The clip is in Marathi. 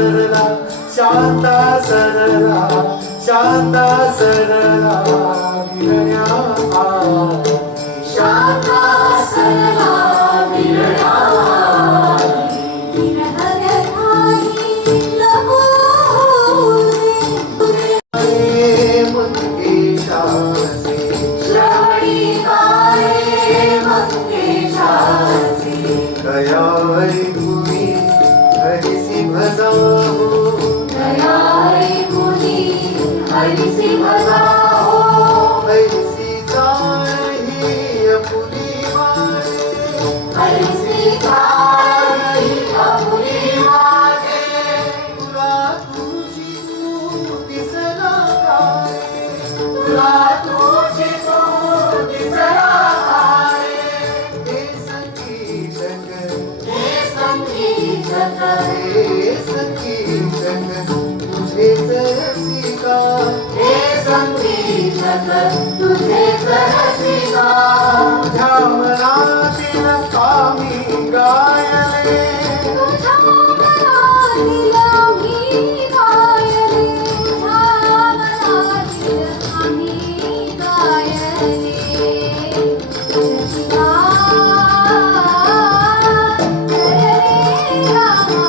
सरला शांता सरला शांता सरला विरण्या शांता सरला विरण्या दया भूमि हरिसी भजाओ दया भूमि हरिसी भजाओ हरिसी जाही अपुली मारे हरिसी जाही अपुली मारे तुला तुझी सूर दिसला काय तुला तुझी सूर दिसला काय हे संगीतक हे संगीतक तुझेच रसिका हे संगीतक तुझेच रसिका तुझ्या मनातील कामी गायले तुझ्या मनातील आम्ही गायले तुझ्या मनातील आम्ही गायले रसिका हरे रामा